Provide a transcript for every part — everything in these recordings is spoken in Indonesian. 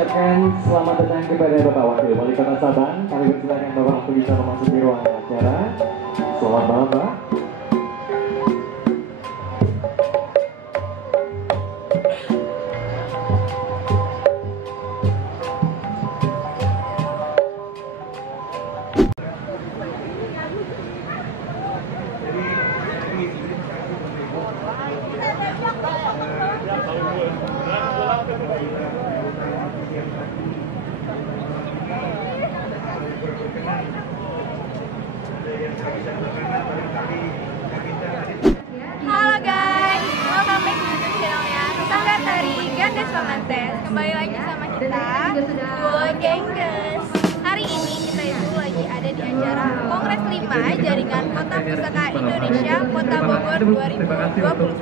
ucapkan selamat datang kepada Bapak Wakil Wali Kota Sabang. Kami persilakan Bapak untuk bisa memasuki ruangan acara. Selamat malam, Pak. Halo guys, welcome back to YouTube channelnya Sanggar Tari Gandes Pengantes. Kembali lagi sama kita, Duo Gengges. Hari ini kita itu lagi ada di acara Kongres 5 Jaringan Kota Pusaka Indonesia Kota Bogor 2021.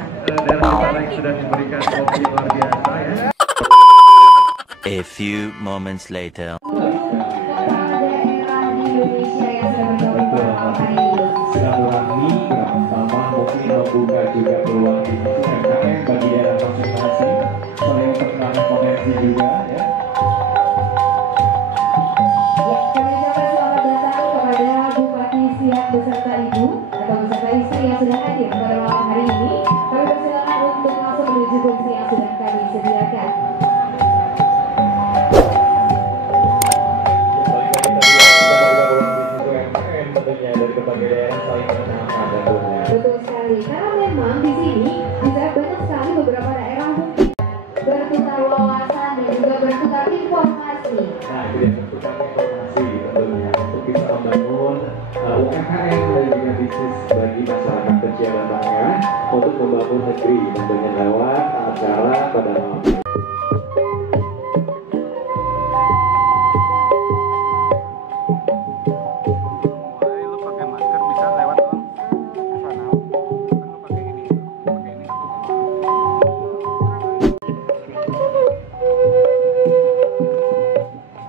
A few moments later. Silaturahmi bersama mungkin membuka juga peluang bisnis UMKM bagi daerah konsentrasi, selain perkembangan potensi juga ya. Kami ucapkan selamat datang kepada Bupati Siak beserta Ibu atau beserta istri yang sudah hadir pada malam hari ini. Kami persilakan untuk langsung menuju kursi yang sudah kami sediakan. Betul sekali, karena memang di sini bisa banyak sekali beberapa daerah mungkin bertukar wawasan dan juga bertukar informasi. Nah, itu yang bertukar informasi tentunya untuk bisa membangun UMKM dan juga bisnis bagi masyarakat kecil dan menengah untuk membangun negeri tentunya lewat acara pada malam ini.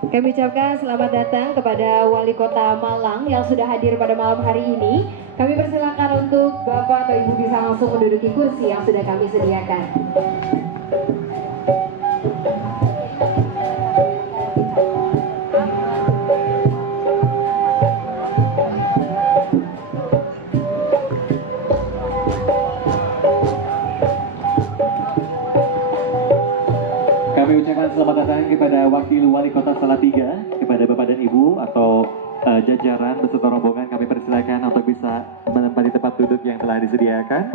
Kami ucapkan selamat datang kepada Wali Kota Malang yang sudah hadir pada malam hari ini. Kami persilakan untuk Bapak atau Ibu bisa langsung menduduki kursi yang sudah kami sediakan. Kami ucapkan selamat datang kepada Wakil Wali Kota Salatiga, kepada Bapak dan Ibu atau jajaran beserta rombongan. Kami persilakan untuk bisa menempati tempat duduk yang telah disediakan.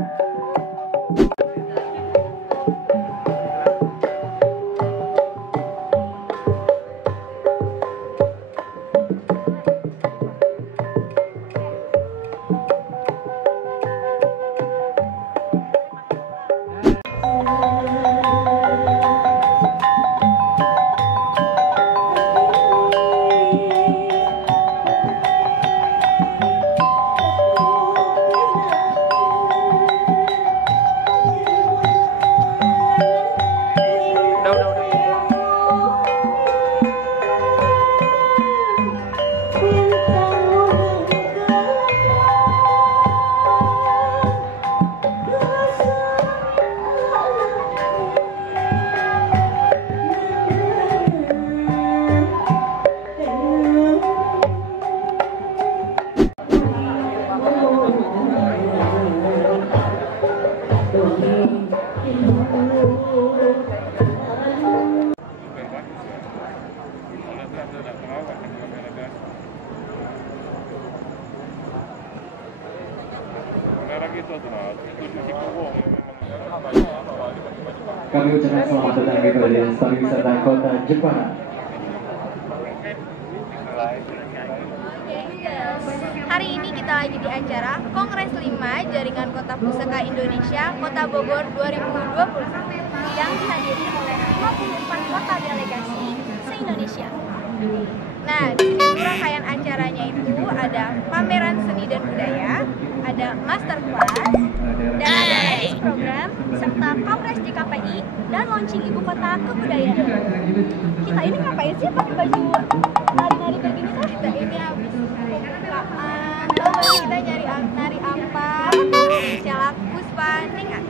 Kami ucapkan selamat datang kepada Pariwisata Kota Jepara. Hari ini kita lagi di acara Kongres 5 Jaringan Kota Pusaka Indonesia Kota Bogor 2021 yang dihadiri oleh 54 kota delegasi se-Indonesia. Nah, di sini rangkaian acaranya itu ada pameran seni dan budaya, ada masterclass, dan ada exchange program, serta Kapres JKPI dan launching ibu kota kebudayaan. Kita ini ngapain sih pakai baju nari-nari kayak gini kan? Kita ini habis pembukaan, kita nyari nari apa? Celak Puspa Ningat.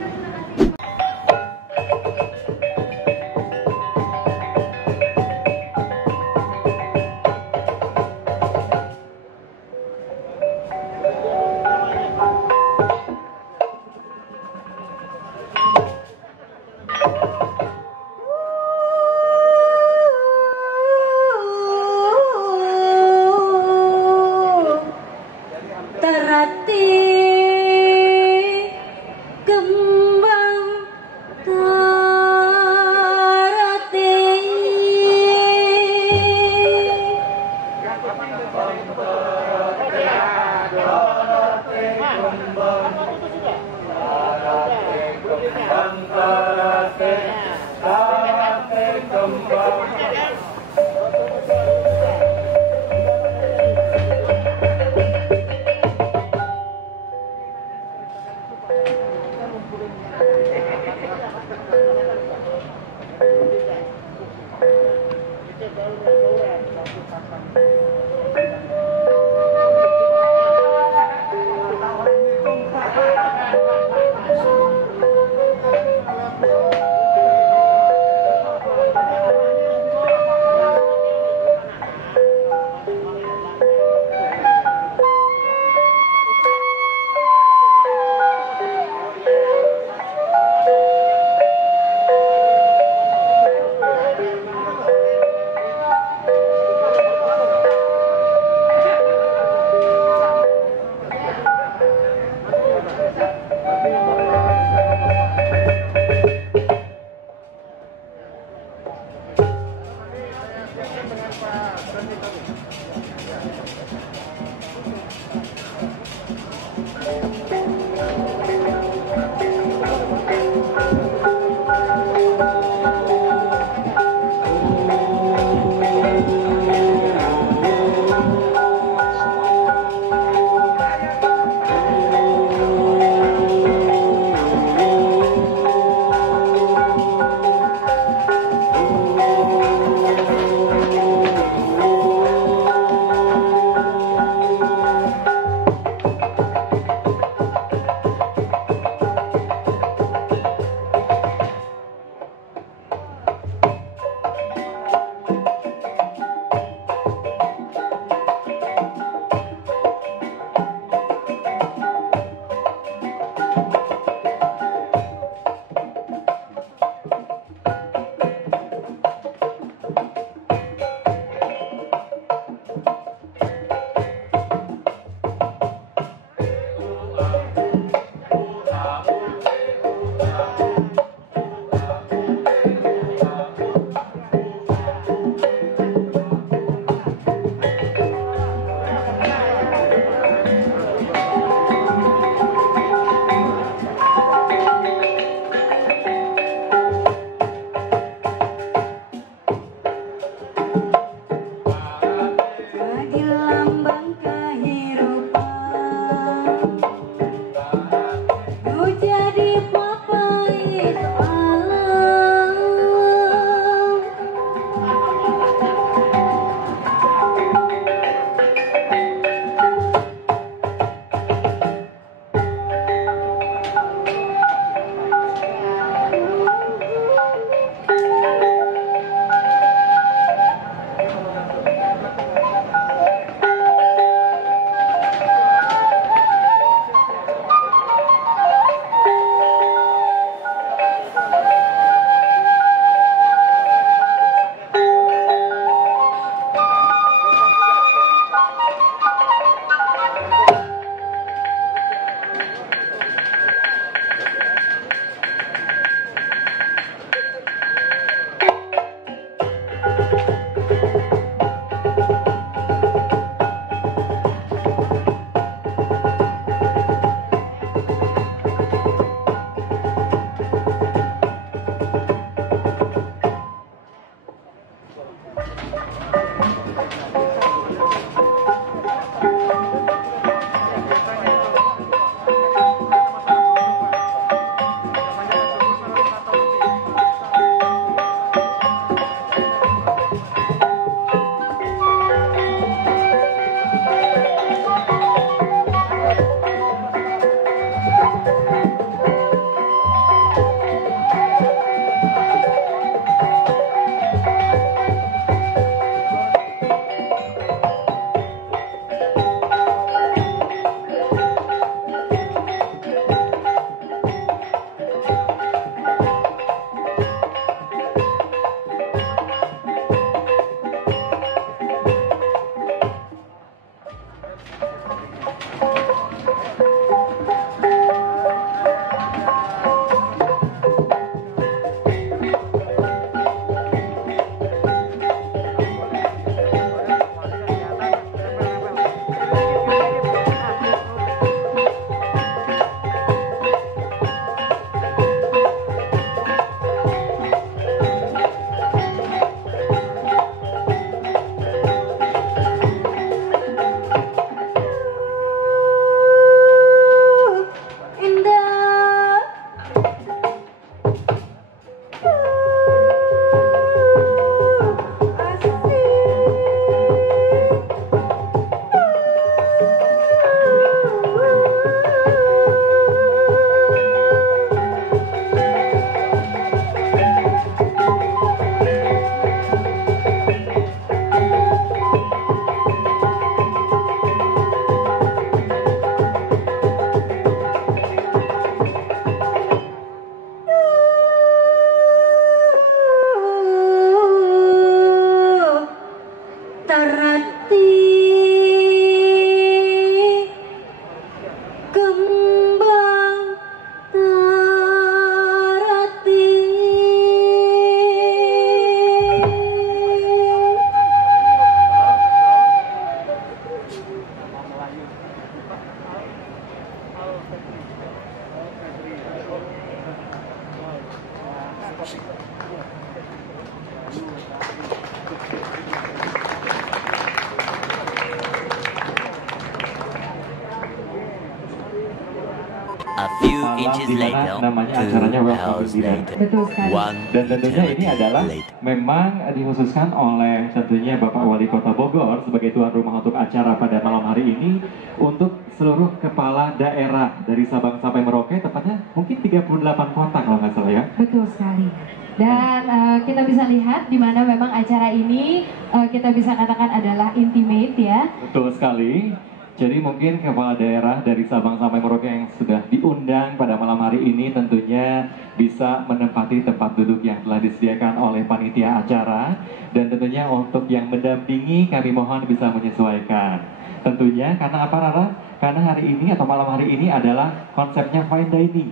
ages di mana later, namanya 2 acaranya Welcome hours Dinner. later, Betul sekali. 1 Dan tentunya ini eternity adalah later. memang dikhususkan oleh tentunya Bapak Wali Kota Bogor sebagai tuan rumah untuk acara pada malam hari ini untuk seluruh kepala daerah dari Sabang sampai Merauke, tepatnya mungkin 38 kota kalau nggak salah ya. Betul sekali. Dan kita bisa lihat di mana memang acara ini kita bisa katakan adalah intimate ya. Betul sekali. Jadi mungkin kepala daerah dari Sabang sampai Merauke yang sudah diundang pada malam hari ini tentunya bisa menempati tempat duduk yang telah disediakan oleh panitia acara. Dan tentunya untuk yang mendampingi kami mohon bisa menyesuaikan. Tentunya karena apa Rara? Karena hari ini atau malam hari ini adalah konsepnya fine dining.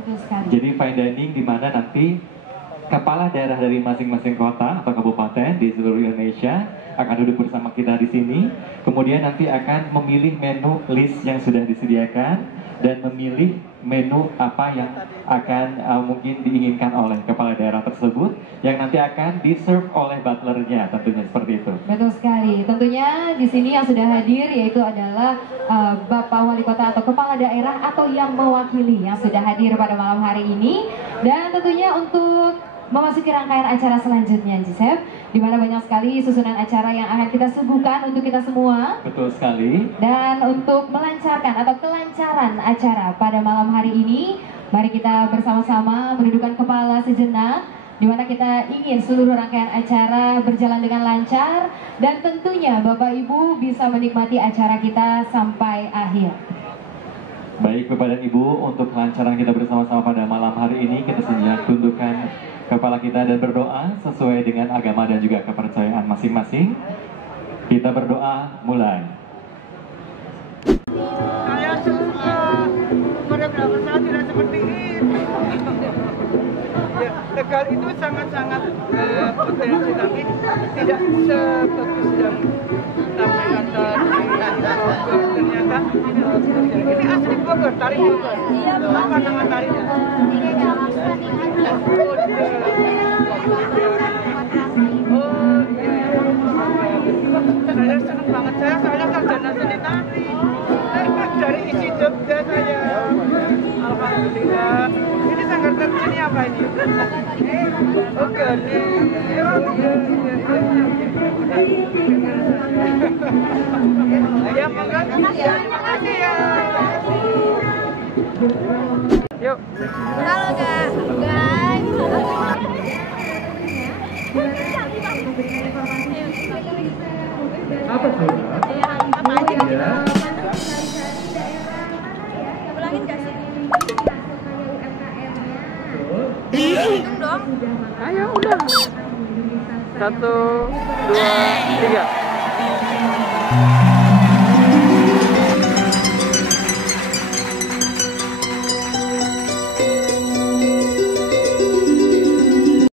Betul sekali. Jadi fine dining di mana nanti kepala daerah dari masing-masing kota atau kabupaten di seluruh Indonesia akan duduk bersama kita di sini. Kemudian nanti akan memilih menu list yang sudah disediakan dan memilih menu apa yang akan mungkin diinginkan oleh kepala daerah tersebut yang nanti akan di-serve oleh butlernya, tentunya seperti itu. Betul sekali. Tentunya di sini yang sudah hadir yaitu adalah Bapak Wali Kota atau Kepala Daerah atau yang mewakili yang sudah hadir pada malam hari ini. Dan tentunya untuk memasuki rangkaian acara selanjutnya, Gisep, di mana banyak sekali susunan acara yang akan kita suguhkan untuk kita semua. Betul sekali. Dan untuk melancarkan atau kelancaran acara pada malam hari ini, mari kita bersama-sama menundukkan kepala sejenak, di mana kita ingin seluruh rangkaian acara berjalan dengan lancar dan tentunya Bapak Ibu bisa menikmati acara kita sampai akhir. Baik Bapak dan Ibu, untuk kelancaran kita bersama-sama pada malam hari ini, kita sejenak tundukkan kepala kita dan berdoa sesuai dengan agama dan juga kepercayaan masing-masing. Kita berdoa, mulai. Saya suka pada belakang saya tidak seperti ini. Ya, Tegal itu sangat-sangat potensi, tapi tidak sebagus yang sampaikan tadi. Ternyata ini asli Bogor, tari Bogor. Apa nama tarinya? Oh iya, saya senang banget. Saya sarjana seni tari. Dari isi Jogja saya. Alhamdulillah. Ini sanggar ini apa ini? Oh gani. Ya monggo. Terima kasih ya. Yuk. Halo guys. Apa tuh? Apa aja? Ya. Ulangin gak sih? Hitung dong. Ayo udah. 1, 2, 3.